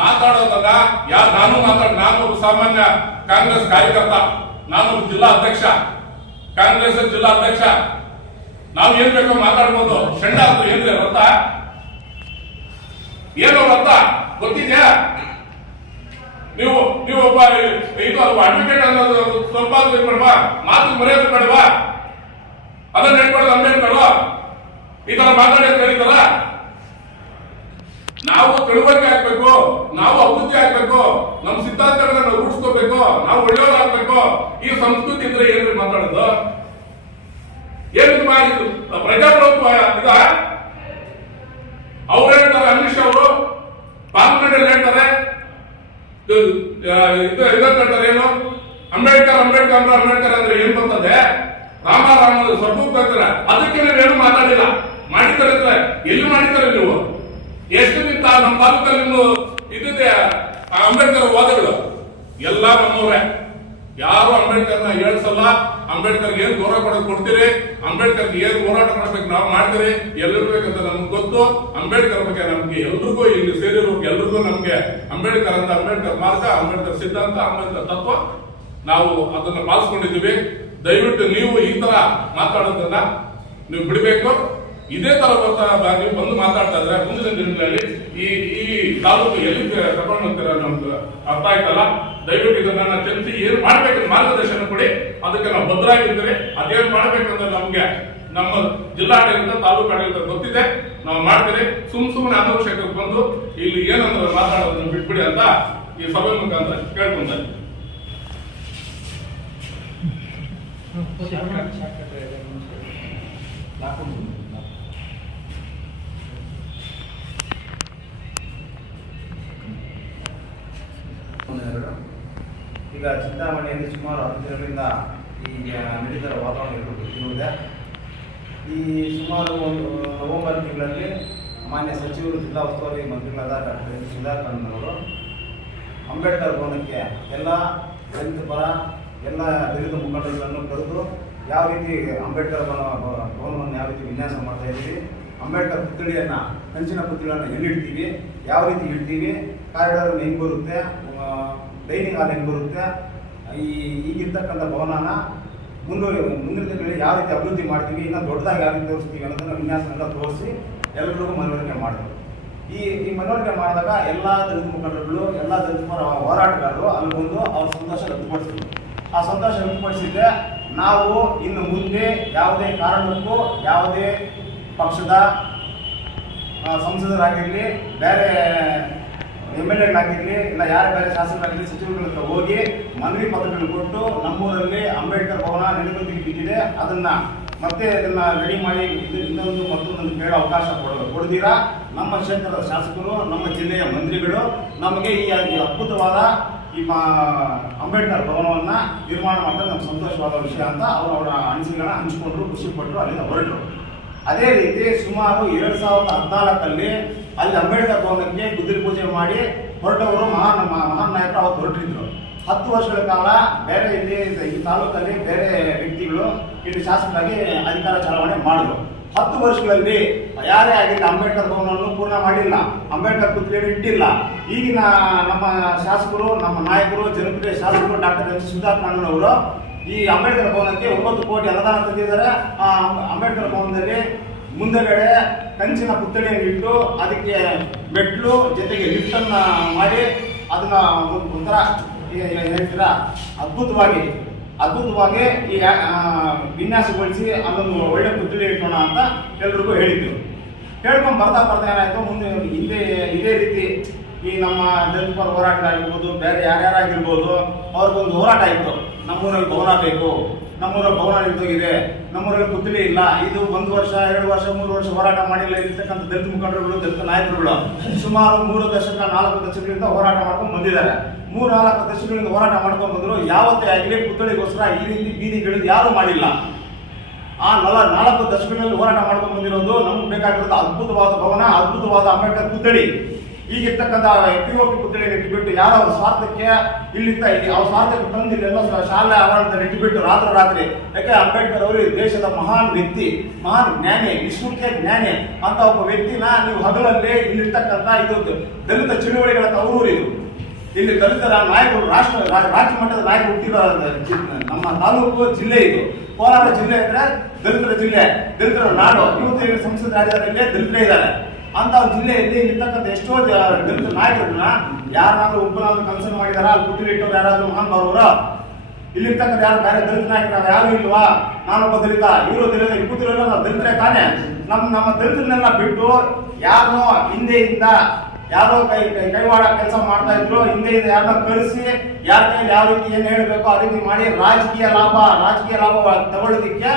ಮಾತಾಡೋದಾಗ ನಾನು ಸಾಮಾನ್ಯ ಕಾಂಗ್ರೆಸ್ ಕಾರ್ಯಕರ್ತ, ನಾನು ಜಿಲ್ಲಾ ಅಧ್ಯಕ್ಷ, ಕಾಂಗ್ರೆಸ್ ಜಿಲ್ಲಾ ಅಧ್ಯಕ್ಷ. ನಾವು ಏನ್ ಬೇಕೋ ಮಾತಾಡ್ಬೋದು. ಶಂಡ ಅಂತ ಏನಿದೆ ಅರ್ಥ? ಏನು ಅರ್ಥ ಗೊತ್ತಿದ್ಯಾ? ನೀವು ಒಬ್ಬ ಇದು ಅಡ್ವೊಕೇಟ್ ಅನ್ನೋದು ಸ್ವಲ್ಪ ಬೇಡವಾ? ಮಾತು ಮರ್ಯಾದೆ ಬೇಡವಾ? ಅದನ್ನ ಹೇಳ್ಕೊಳ್ಳೋದು ಅಂಬೇಡ್ಕರ್ ಈ ತರ ಮಾತಾಡೋದು ಕರೀತಾರ. ನಾವು ತಿಳುವಳಿಕೆ ಆಗ್ಬೇಕು, ನಾವು ಅಭಿವೃದ್ಧಿ ಆಗ್ಬೇಕು, ನಮ್ಮ ಸಿದ್ಧಾಂತಗಳನ್ನ ರೂಢಿಸ್ಕೋಬೇಕು, ನಾವು ಒಳ್ಳೆಯವರಾಗ್ಬೇಕು. ಈ ಸಂಸ್ಕೃತಿ ಇದ್ರೆ ಏನ್ರಿ ಮಾತಾಡೋದು? ಏನು ಮಾಡಿದ್ರು ಪ್ರಜಾಪ್ರಭುತ್ವ ಇದ? ಅವ್ರು ಹೇಳ್ತಾರೆ, ಅಮಿತ್ ಶಾ ಅವರು ಪಾರ್ಲಿಮೆಂಟ್ ಅಲ್ಲಿ ಹೇಳ್ತಾರೆ, ಹೇಳ್ತಾರೆ ಏನು ಅಂಬೇಡ್ಕರ್ ಅಂದ್ರೆ ಏನ್ ಬರ್ತದೆ? ರಾಮ ಸ್ವರ್ಗಕ್ಕೆ ಬರ್ತಾರೆ. ಅದಕ್ಕೆ ನೀವೇನು ಮಾತಾಡಿಲ್ಲ. ಮಾಡಿದ್ದಾರೆ, ಎಲ್ಲಿ ಮಾಡಿದ್ದಾರೆ ನೀವು? ಎಷ್ಟು ನಿಂತ ನಮ್ಮ ತಾಲೂಕಲ್ಲಿ ನೀವು ಇದ್ದಿದೆ ಅಂಬೇಡ್ಕರ್ ವಾದಗಳು ಎಲ್ಲ ನಮ್ಮವ್ರೆ. ಯಾರು ಅಂಬೇಡ್ಕರ್ನ ಹೇಳ್ಸಲ್ಲ. ಅಂಬೇಡ್ಕರ್ಗೆ ಏನ್ ಗೌರವ ಕೊಡ್ತೀರಿ, ಅಂಬೇಡ್ಕರ್ಗೆ ಏನ್ ಹೋರಾಟ ಮಾಡ್ಬೇಕು ನಾವು ಮಾಡ್ತೀರಿ. ಎಲ್ಲಿರ್ಬೇಕಂತ ನಮ್ಗೆ ಗೊತ್ತು. ಅಂಬೇಡ್ಕರ್ ಬಗ್ಗೆ ನಮ್ಗೆ ಎಲ್ರಿಗೂ ಇಲ್ಲಿ ಸೇರಿರೋ ಎಲ್ರಿಗೂ ನಮ್ಗೆ ಅಂಬೇಡ್ಕರ್ ಅಂತ, ಅಂಬೇಡ್ಕರ್ ಮಾರ್ಗ, ಅಂಬೇಡ್ಕರ್ ಸಿದ್ಧಾಂತ, ಅಂಬೇಡ್ಕರ್ ತತ್ವ ನಾವು ಅದನ್ನ ಪಾಲಿಸ್ಕೊಂಡಿದ್ದೀವಿ. ದಯವಿಟ್ಟು ನೀವು ಈ ತರ ಮಾತಾಡೋದನ್ನ ನೀವು ಬಿಡಬೇಕು. ಇದೇ ತರ ನೀವು ಬಂದು ಮಾತಾಡ್ತಾ ಇದ್ರೆ ಮುಂದಿನ ದಿನಗಳಲ್ಲಿ ಈ ತಾಲೂಕು ಎಲ್ಲಿ ಕರ್ಕೊಂಡು ಹೋಗ್ತೀರ ನಮ್ಗೆ ಅರ್ಥ ಆಯ್ತಲ್ಲ. ದಯವಿಟ್ಟು ಇದನ್ನ ತಿಳಿಸಿ ಏನ್ ಮಾಡ್ಬೇಕಂತ ಮಾರ್ಗದರ್ಶನ ಕೊಡಿ. ಅದಕ್ಕೆ ನಾವು ಭದ್ರಾಗಿರ್ತೀವಿ. ಅದೇನ್ ಮಾಡ್ಬೇಕಂದ್ರೆ ನಮ್ಗೆ ನಮ್ಮ ಜಿಲ್ಲಾಡಳಿತ, ತಾಲೂಕು ಆಡಳಿತ ಗೊತ್ತಿದೆ, ನಾವು ಮಾಡ್ತೀವಿ. ಸುಮ್ಮನೆ ಅನಾವಶ್ಯಕಕ್ಕೆ ಬಂದು ಇಲ್ಲಿ ಏನಂದ್ರೆ ಮಾತಾಡೋದನ್ನ ಬಿಟ್ಬಿಡಿ ಅಂತ ಈ ಸಭೆ ಮುಖಾಂತರ ಕೇಳ್ಕೊಂತಾರೆ. ಈಗ ಚಿಂತಾಮಣಿಯಲ್ಲಿ ಸುಮಾರು 10 ದಿನಗಳಿಂದ ಈಗ ನಡೀತಿರೋ ವಾತಾವರಣ ಗೊತ್ತಿರುವುದೇ. ಈ ಸುಮಾರು ನವೆಂಬರ್ ತಿಂಗಳಲ್ಲಿ ಮಾನ್ಯ ಸಚಿವರು, ಜಿಲ್ಲಾ ಉಸ್ತುವಾರಿ ಮಂತ್ರಿಗಳಾದ ಡಾಕ್ಟರ್ ಸುಧಾಕರ್ ಅವರು ಅಂಬೇಡ್ಕರ್ ಭವನಕ್ಕೆ ಎಲ್ಲ ದಲಿತ ಪರ ಎಲ್ಲ ದಲಿತ ಮುಖಂಡರುಗಳನ್ನು ಕರೆದು ಯಾವ ರೀತಿ ಅಂಬೇಡ್ಕರ್ ಭವನವನ್ನು ಯಾವ ರೀತಿ ವಿನ್ಯಾಸ ಮಾಡ್ತಾ ಇದ್ದೀವಿ, ಅಂಬೇಡ್ಕರ್ ಪುತ್ಥಳಿಯನ್ನು, ಕಂಚಿನ ಪುತ್ಥಳಿಯನ್ನು ಎಲ್ಲಿಡ್ತೀವಿ, ಯಾವ ರೀತಿ ಇಡ್ತೀವಿ, ಕಾರಿಡಾರ್ ಹೆಂಗೆ ಬರುತ್ತೆ, ಡೈನಿಂಗ್ ಹಾಲ್ ಹೆಂಗೆ ಬರುತ್ತೆ, ಈಗಿರ್ತಕ್ಕಂಥ ಭವನನ ಮುಂದಿನ ದಿನಗಳಲ್ಲಿ ಯಾವ ರೀತಿ ಅಭಿವೃದ್ಧಿ ಮಾಡ್ತೀವಿ, ಇನ್ನೂ ದೊಡ್ಡದಾಗಿ ಯಾವ ರೀತಿ ತೋರಿಸ್ತೀವಿ ಅನ್ನೋದನ್ನು ವಿನ್ಯಾಸನೆಲ್ಲ ತೋರಿಸಿ ಎಲ್ಲರಿಗೂ ಮನವರಿಕೆ ಮಾಡಿದ್ರು. ಈ ಮನವರಿಕೆ ಮಾಡಿದಾಗ ಎಲ್ಲ ದಲಿತ ಮುಖಂಡರುಗಳು, ಎಲ್ಲ ದಲಿತ ಪರ ಹೋರಾಟಗಾರರು ಅಲ್ಲಿ ಬಂದು ಅವ್ರ ಸಂತೋಷ ವ್ಯಕ್ತಪಡಿಸಿದ್ರು. ಆ ಸಂತೋಷ ವ್ಯಕ್ತಪಡಿಸಿದ್ರೆ ನಾವು ಇನ್ನು ಮುಂದೆ ಯಾವುದೇ ಕಾರಣಕ್ಕೂ ಯಾವುದೇ ಪಕ್ಷದ ಸಂಸದರಾಗಿರಲಿ, ಬೇರೆ MLAಗಳಾಗಿರಲಿ, ಇಲ್ಲ ಯಾರೇ ಬೇರೆ ಶಾಸಕರಾಗಿರಲಿ, ಸಚಿವರುಗಳ ಹತ್ರ ಹೋಗಿ ಮನವಿ ಪತ್ರಗಳನ್ನು ಕೊಟ್ಟು ನಮ್ಮೂರಲ್ಲಿ ಅಂಬೇಡ್ಕರ್ ಭವನ ನೆನಪು ಬಿದ್ದಿದೆ, ಅದನ್ನ ಮತ್ತೆ ಇದನ್ನ ರೆಡಿ ಮಾಡಿ ಮತ್ತೊಂದು ಕೇಳೋ ಅವಕಾಶ ಕೊಡದಿರಾ ನಮ್ಮ ಕ್ಷೇತ್ರದ ಶಾಸಕರು, ನಮ್ಮ ಜಿಲ್ಲೆಯ ಮಂತ್ರಿಗಳು ನಮಗೆ ಈ ಅದ್ಭುತವಾದ ಈ ಅಂಬೇಡ್ಕರ್ ಭವನವನ್ನ ನಿರ್ಮಾಣ ಮಾಡಿದ್ರೆ ನಮ್ಗೆ ಸಂತೋಷವಾದ ವಿಷಯ ಅಂತ ಅವರ ಅನಿಸಿಕೆಗಳನ್ನ ಹಂಚಿಕೊಂಡ್ರು, ಖುಷಿಪಟ್ಟರು, ಅಲ್ಲಿಂದ ಹೊರಟರು. ಅದೇ ರೀತಿ ಸುಮಾರು 2014 ಅಲ್ಲಿ ಅಂಬೇಡ್ಕರ್ ಭವನಕ್ಕೆ ಗುದ್ದಿರಿ ಪೂಜೆ ಮಾಡಿ ಹೊರಟವರು ಮಹಾನ್ ನಾಯಕರು ಅವತ್ತು ಹೊರಟಿದ್ರು. 10 ವರ್ಷಗಳ ಕಾಲ ಬೇರೆ ಈ ತಾಲೂಕಲ್ಲಿ ಬೇರೆ ವ್ಯಕ್ತಿಗಳು ಇಲ್ಲಿ ಶಾಸಕರಾಗಿ ಅಧಿಕಾರ ಚಲಾವಣೆ ಮಾಡಿದ್ರು. 10 ವರ್ಷಗಳಲ್ಲಿ ಯಾರೇ ಆಗಿಲ್ಲ ಅಂಬೇಡ್ಕರ್ ಭವನವನ್ನು ಪೂರ್ಣ ಮಾಡಿಲ್ಲ, ಅಂಬೇಡ್ಕರ್ ಪುತ್ಥಳಿಯನ್ನು ಇಟ್ಟಿಲ್ಲ. ಈಗಿನ ನಮ್ಮ ಶಾಸಕರು, ನಮ್ಮ ನಾಯಕರು, ಜನಪ್ರಿಯ ಶಾಸಕರು ಡಾಕ್ಟರ್ ಸುಧಾಕರ್ ಅವರು ಈ ಅಂಬೇಡ್ಕರ್ ಭವನಕ್ಕೆ 9 ಕೋಟಿ ಅನುದಾನ ತಂದಿದ್ದಾರೆ. ಆ ಅಂಬೇಡ್ಕರ್ ಭವನದಲ್ಲಿ ಮುಂದೆಗಡೆ ಕಂಚಿನ ಪುತ್ಥಳಿಯನ್ನು ಇಟ್ಟು ಅದಕ್ಕೆ ಮೆಟ್ಲು ಜೊತೆಗೆ ಲಿಫ್ಟ್ ಅನ್ನ ಮಾಡಿ ಅದನ್ನ ಒಂಥರ ಹೇಳ್ತೀರಾ ಅದ್ಭುತವಾಗಿ ಈ ವಿನ್ಯಾಸಗೊಳಿಸಿ ಅಲ್ಲೊಂದು ಒಳ್ಳೆ ಪುತ್ಥಳಿ ಇಟ್ಟೋಣ ಅಂತ ಎಲ್ರಿಗೂ ಹೇಳಿದ್ರು. ಹೇಳ್ಕೊಂಡು ಬರ್ತಾ ಏನಾಯ್ತು, ಮುಂದೆ ಇದೇ ರೀತಿ ಈ ನಮ್ಮ ದಲಿತ ಪರ ಹೋರಾಟಗಾರರಾಗಿರ್ಬೋದು, ಬೇರೆ ಯಾರ್ಯಾರಾಗಿರ್ಬೋದು, ಅವ್ರಿಗೊಂದು ಹೋರಾಟ ಇತ್ತು. ನಮ್ಮೂರಲ್ಲಿ ಭವನ ಬೇಕು, ನಮ್ಮೂರಲ್ಲಿ ಭವನ ನಿಂತೋಗಿದೆ, ನಮ್ಮೂರಲ್ಲಿ ಪುತ್ಥಳಿ ಇಲ್ಲ. ಇದು 1 ವರ್ಷ 2 ವರ್ಷ 3 ವರ್ಷ ಹೋರಾಟ ಮಾಡಿಲ್ಲ ಇರ್ತಕ್ಕಂಥ ದಲಿತ ಮುಖಂಡರುಗಳು, ದಲಿತ ನಾಯಕರುಗಳು ಸುಮಾರು 3 ದಶಕ 4 ದಶಕಗಳಿಂದ ಹೋರಾಟ ಮಾಡ್ಕೊಂಡು ಬಂದಿದ್ದಾರೆ. 3-4 ದಶಕಗಳಿಂದ ಹೋರಾಟ ಮಾಡ್ಕೊಂಡು ಬಂದ್ರು. ಯಾವತ್ತೇ ಆಗಲಿ ಪುತ್ಥಳಿಗೋಸ್ಕರ ಈ ರೀತಿ ಬೀದಿಗಳಿದ್ದು ಯಾರು ಮಾಡಿಲ್ಲ. ಆ 4 ದಶಕಗಳಲ್ಲಿ ಹೋರಾಟ ಮಾಡ್ಕೊಂಡು ಬಂದಿರೋದು ನಮ್ಗೆ ಬೇಕಾಗಿರೋದು ಅದ್ಭುತವಾದ ಭವನ, ಅದ್ಭುತವಾದ ಅಂಬೇಡ್ಕರ್ ಪುತ್ಥಳಿ. ಈಗಿರ್ತಕ್ಕಂಥ POP ಪುತ್ಥಳಿಯನ್ನು ಇಟ್ಬಿಟ್ಟು ಯಾರೋ ಅವ್ರ ಸ್ವಾರ್ಥಕ್ಕೆ ಅವ್ರ ಸ್ವಾರ್ಥಕ್ಕೆ ತಂದು ಇಲ್ಲೆಲ್ಲ ಶಾಲೆ ಆವರಣದಲ್ಲಿ ಇಟ್ಬಿಟ್ಟು ರಾತ್ರಿ ಯಾಕೆ ಅಂಬೇಡ್ಕರ್ ಅವರು ದೇಶದ ಮಹಾನ್ ವ್ಯಕ್ತಿ, ಮಹಾನ್ ಜ್ಞಾನಿ, ವಿಶ್ವಕ್ಕೆ ಜ್ಞಾನಿ ಅಂತ ಒಬ್ಬ ವ್ಯಕ್ತಿನ ನೀವು ಹಗಲಲ್ಲಿ ಇಲ್ಲಿರ್ತಕ್ಕಂಥ ಇದು ದಲಿತ ಚಳುವಳಿಗಳ ತವರೂರು ಇದು. ಇಲ್ಲಿ ದಲಿತರ ನಾಯಕರು ರಾಜ್ಯ ಮಟ್ಟದ ನಾಯಕರು ಹುಟ್ಟಿರೋ ನಮ್ಮ ತಾಲೂಕು ಜಿಲ್ಲೆ ಇದು. ಕೋಲಾರ ಜಿಲ್ಲೆ ಅಂದ್ರೆ ದಲಿತರ ಜಿಲ್ಲೆ, ದಲಿತರ ನಾಡು. ಇವತ್ತು ಸಂಸದ ರಾಜ್ಯದಲ್ಲಿ ದಲಿತರೇ ಇದ್ದಾರೆ ಅಂತ ಜಿಲ್ಲೆಯಲ್ಲಿ ಇರ್ತಕ್ಕಂಥ ಎಷ್ಟೋ ದಲಿತ ನಾಯಕರನ್ನ ಯಾರಾದ್ರೂ ಒಬ್ಬನಾದ್ರೂ ಕನ್ಸರ್ನ್ ಮಾಡಿದಾರ, ಅಲ್ಲಿ ಪುಟ್ಟಿಲಿಟ್ಟವ್ರು ಯಾರಾದ್ರೂ ಮಹಾನ್ ಬರೋರು ಇಲ್ಲಿರ್ತಕ್ಕಂಥ ಯಾರು ಬೇರೆ ದಲಿತ ನಾಯಕರು ಯಾರು ಇಲ್ವಾ? ನಾನೊಬ್ಬ ದಲಿತ, ಇವರು ದಲಿತ, ಕೂತಿರೋಲ್ಲ, ನಾವು ದಲಿತರೇ ತಾನೆ. ನಮ್ಮ ದಲಿತರನ್ನೆಲ್ಲ ಬಿಟ್ಟು ಯಾರೋ ಹಿಂದೆಯಿಂದ ಯಾರೋ ಕೈವಾಡ ಕೆಲಸ ಮಾಡ್ತಾ ಇದ್ರು, ಹಿಂದೆಯಿಂದ ಯಾರನ್ನ ಕಳಿಸಿ ಯಾರ ಕೈಯಲ್ಲಿ ಯಾವ ರೀತಿ ಏನ್ ಹೇಳಬೇಕು ಆ ರೀತಿ ಮಾಡಿ ರಾಜಕೀಯ ಲಾಭ ತಗೊಳ್ಳೋದಿಕ್ಕೆ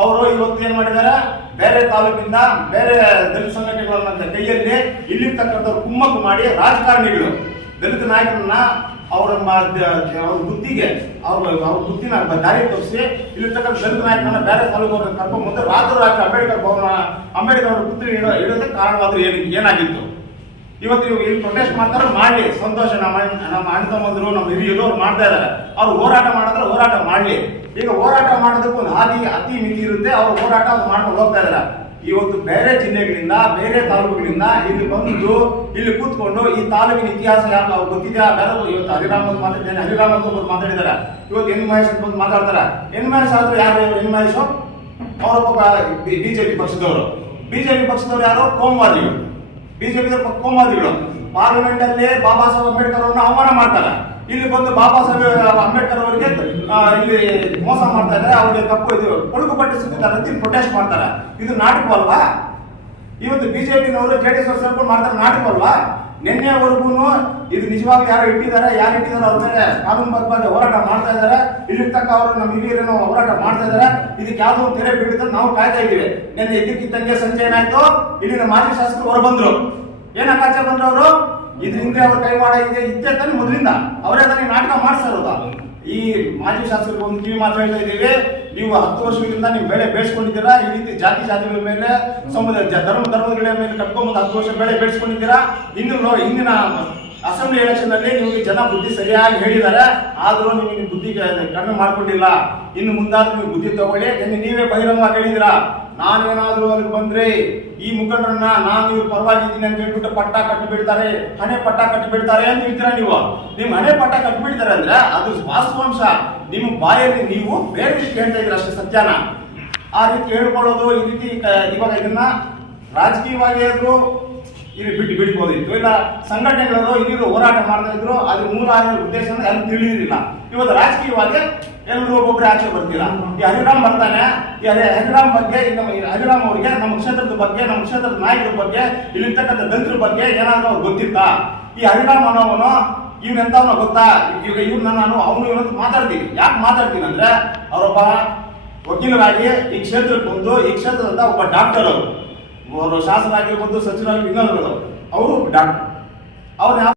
ಅವರು ಇವತ್ತು ಏನ್ ಮಾಡಿದ್ದಾರೆ, ಬೇರೆ ತಾಲೂಕಿಂದ ಬೇರೆ ದಲಿತ ಸಂಘಟನೆಗಳನ್ನ ಕೈಯಲ್ಲಿ ಇಲ್ಲಿರ್ತಕ್ಕಂಥವ್ರು ಕುಮ್ಮಕ್ಕು ಮಾಡಿ ರಾಜಕಾರಣಿಗಳು ದಲಿತ ನಾಯಕರನ್ನ ಅವರ ಬುದ್ಧಿಗೆ ಅವ್ರ ಬುದ್ಧಿನ ದಾರಿ ತೋರಿಸಿ ಇಲ್ಲಿರ್ತಕ್ಕಂಥ ದಲಿತ ನಾಯಕರನ್ನ ಬೇರೆ ತಾಲೂಕು ಕರ್ಕೊಂಡು ಮುಂದೆ ರಾತ್ರಿ ಅಂಬೇಡ್ಕರ್ ಅವರ ಪುತ್ರಿ ಇಡೋದಕ್ಕೆ ಕಾರಣವಾದ್ರು ಏನಾಗಿತ್ತು? ಇವತ್ತು ಇಲ್ಲಿ ಪ್ರೊಟೆಸ್ಟ್ ಮಾಡ್ತಾರೆ, ಮಾಡ್ಲಿ, ಸಂತೋಷ. ನಮ್ಮ ಅಣ್ಣ ತಮ್ಮಂದ್ರು, ನಮ್ಮ ಹಿರಿಯರು ಅವ್ರು ಮಾಡ್ತಾ ಇದ್ದಾರೆ. ಅವ್ರು ಹೋರಾಟ ಮಾಡಿದ್ರೆ ಹೋರಾಟ ಮಾಡ್ಲಿ. ಈಗ ಹೋರಾಟ ಮಾಡೋದಕ್ಕೂ ಒಂದು ಅತಿ ಮಿತಿ ಇರುತ್ತೆ. ಅವ್ರು ಹೋರಾಟ ಮಾಡ್ಕೊಂಡು ಹೋಗ್ತಾ ಇದಾರೆ. ಇವತ್ತು ಬೇರೆ ಜಿಲ್ಲೆಗಳಿಂದ ಬೇರೆ ತಾಲೂಕುಗಳಿಂದ ಇಲ್ಲಿ ಬಂದು ಇಲ್ಲಿ ಕೂತ್ಕೊಂಡು ಈ ತಾಲೂಕಿನ ಇತಿಹಾಸ ಯಾರು ಅವ್ರು ಗೊತ್ತಿದೆಯಾ? ಬೇರೆ ಇವತ್ತು ಹರಿರಾಮ್ ಅಂತ ಮಾತಾಡಿದ್ದೇನೆ, ಹರಿರಾಮ್ ಅಂತ ಒಬ್ಬರು ಮಾತಾಡಿದಾರೆ. ಇವತ್ತು ಎನ್ ಮಹೇಶ್ ಅಂತ ಬಂದು ಮಾತಾಡ್ತಾರೆ. ಎನ್ ಮಹೇಶ್ ಆದ್ರೆ ಯಾರು? ಎನ್ ಮಹೇಶ್ ಅವರೊಬ್ಬ ಬಿಜೆಪಿ ಪಕ್ಷದವರು. ಬಿಜೆಪಿ ಪಕ್ಷದವರು ಯಾರು? ಕೋಮುವಾದಿಗಳು. ಬಿಜೆಪಿ ಕೋಮುವಾದಿಗಳು ಪಾರ್ಲಿಮೆಂಟ್ ಅಲ್ಲಿ ಬಾಬಾ ಸಾಹೇಬ್ ಅಂಬೇಡ್ಕರ್ ಅವರನ್ನ ಅವಮಾನ ಮಾಡ್ತಾರೆ. ಇಲ್ಲಿ ಬಂದು ಬಾಬಾ ಸಾಹೇಬ್ ಅಂಬೇಡ್ಕರ್ ಅವರಿಗೆ ಇಲ್ಲಿ ಮೋಸ ಮಾಡ್ತಾ ಇದ್ದಾರೆ, ಅವ್ರಿಗೆ ಕಪ್ಪು ಇದು ಕೊಡುಗು ಪಟ್ಟಿ ಸುತ್ತಿದ್ದಾರೆ ಅಂತ ಪ್ರೊಟೆಸ್ಟ್ ಮಾಡ್ತಾರೆ. ಇದು ನಾಟಕವಲ್ವಾ? ಇವತ್ತು ಬಿಜೆಪಿನವರು JDS ಅವರು ಸೇರ್ಕೊಂಡು ಮಾಡ್ತಾರೆ, ನಾಟಕವಲ್ವಾ? ನಿನ್ನೆವರೆಗೂ ಇದು ನಿಜವಾಗ್ಲೂ ಯಾರು ಇಟ್ಟಿದ್ದಾರೆ ಅವ್ರ ಮೇಲೆ ಕಾನೂನುಬದ್ಧವಾಗಿ ಹೋರಾಟ ಮಾಡ್ತಾ ಇದ್ದಾರೆ. ಇಲ್ಲಿರ್ತಕ್ಕ ಅವರು ನಮ್ಮ ಹಿರಿಯರೇನೋ ಹೋರಾಟ ಮಾಡ್ತಾ ಇದ್ದಾರೆ. ಇದಕ್ಕೆ ಯಾವ್ದೋ ಒಂದು ತೆರೆ ಬೀಳುತ್ತೆ ನಾವು ಕಾಯ್ತಾ ಇದ್ದೀವಿ. ನಿನ್ನೆ ಇದ್ದಕ್ಕಿದ್ದಂಗೆ ಸಂಜೆ ಏನಾಯ್ತು, ಇಲ್ಲಿನ ಮಾಜಿ ಶಾಸಕರು ಹೊರ ಬಂದ್ರು. ಏನಕ್ಕೆ ಆಚೆ ಬಂದ್ರು ಅವರು? ಇದರಿಂದ ಅವ್ರ ಕೈವಾಡ ಇದ್ದೇ ತಾನೆ ಮೊದಲಿಂದ ಅವರೇ ತಾನೇ ನಾಟಕ ಮಾಡ್ತಾ ಇರೋದು. ಈ ಮಾಜಿ ಶಾಸಕರಿಗೆ ಒಂದು ಕಿವಿ ಮಾತು ಹೇಳ್ತಾ ಇದ್ದೀವಿ, ನೀವು 10 ವರ್ಷಗಳಿಂದ ನೀವು ಬೆಳೆ ಬೇಯಿಸ್ಕೊಂಡಿದ್ದೀರಾ. ಈ ರೀತಿ ಜಾತಿಗಳ ಮೇಲೆ ಧರ್ಮಗಳ ಮೇಲೆ ಕಟ್ಕೊಂಡ್ಬಂದು 10 ವರ್ಷ ಬೆಳೆ ಬೇಯಿಸ್ಕೊಂಡಿದ್ದೀರಾ. ಹಿಂದಿನ ಅಸೆಂಬ್ಲಿ ಎಲೆಕ್ಷನ್ ಅಲ್ಲಿ ನಿಮಗೆ ಜನ ಬುದ್ಧಿ ಸರಿಯಾಗಿ ಹೇಳಿದ್ದಾರೆ, ಆದ್ರೂ ನೀವು ಬುದ್ಧಿ ಕಡಿಮೆ ಮಾಡ್ಕೊಂಡಿಲ್ಲ. ಇನ್ನು ಮುಂದಾದ್ರೂ ನೀವು ಬುದ್ಧಿ ತಗೊಳ್ಳಿ. ನೀವೇ ಬಹಿರಂಗವಾಗಿ ಹೇಳಿದಿರಾ, ನಾನೇನಾದ್ರೂ ಅಲ್ಲಿ ಬಂದ್ರೆ ಈ ಮುಖಂಡರನ್ನ ನಾನು ಇವ್ರ ಪರವಾಗಿದ್ದೀನಿ ಅಂತ ಹೇಳ್ಬಿಟ್ಟು ಪಟ್ಟ ಕಟ್ಟಿಬಿಡ್ತಾರೆ, ಹಣೆ ಪಟ್ಟ ಕಟ್ಟಿಬಿಡ್ತಾರೆ ಅಂತ ಹೇಳ್ತೀರಾ. ನಿಮ್ ಹಣೆ ಪಟ್ಟ ಕಟ್ಟಿಬಿಡ್ತಾರೆ ಅಂದ್ರೆ ಅದು ವಾಸ್ತವಾಂಶ. ನಿಮ್ಮ ಬಾಯಲ್ಲಿ ನೀವು ಬೇರೆ ರೀತಿ ಹೇಳ್ತಾ ಇದ್ದೀರ ಅಷ್ಟೇ ಸತ್ಯನ. ಆ ರೀತಿ ಹೇಳ್ಕೊಳ್ಳೋದು ಈ ರೀತಿ ಇವಾಗ ಇದನ್ನ ರಾಜಕೀಯವಾಗಿ ಆದ್ರೂ ಇಲ್ಲಿ ಬಿಡ್ಬೋದಿತ್ತು, ಇಲ್ಲ ಸಂಘಟನೆಗಳು ಹಿರಿಯರು ಹೋರಾಟ ಮಾಡ್ತಾ ಇದ್ರು. ಅದ್ರ ಮೂಲ ಉದ್ದೇಶ ಯಾರು ತಿಳಿದಿರಲಿಲ್ಲ. ಇವತ್ತು ರಾಜಕೀಯವಾಗಿ ಎಲ್ಲರೂ ಒಬ್ಬೊಬ್ಬರೇ ಆಚೆ ಬರ್ತೀರಾ. ಈ ಹರಿರಾಮ್ ಬರ್ತಾನೆ, ಈ ಹರಿರಾಮ್ ಬಗ್ಗೆ, ಹರಿರಾಮ್ ಅವರಿಗೆ ನಮ್ಮ ಕ್ಷೇತ್ರದ ಬಗ್ಗೆ, ನಮ್ಮ ಕ್ಷೇತ್ರದ ನಾಯಕರ ಬಗ್ಗೆ, ಇಲ್ಲಿರ್ತಕ್ಕಂಥ ದಲಿತರ ಬಗ್ಗೆ ಏನಾದ್ರೂ ಅವ್ರು ಗೊತ್ತಿತ್ತಾ? ಈ ಹರಿರಾಮ್ ಅನ್ನೋವನು ಇವ್ನೆಂತವನ ಗೊತ್ತಾ? ಇವ್ರನ್ನ ನಾನು ಅವನು ಇವತ್ತು ಮಾತಾಡ್ತೀನಿ. ಯಾಕೆ ಮಾತಾಡ್ತೀನಿ ಅಂದ್ರೆ ಅವರೊಬ್ಬ ವಕೀಲರಾಗಿ ಈ ಕ್ಷೇತ್ರಕ್ಕೆ ಬಂದು ಈ ಕ್ಷೇತ್ರದ ಒಬ್ಬ ಡಾಕ್ಟರ್ ಅವರು ಶಾಸಕರಾಗಿರ್ಬೋದು, ಸಚಿವರಾಗಿ ಇನ್ನೊಂದು ಅವರು ಡಾಕ್ಟರ್ ಅವ್ರ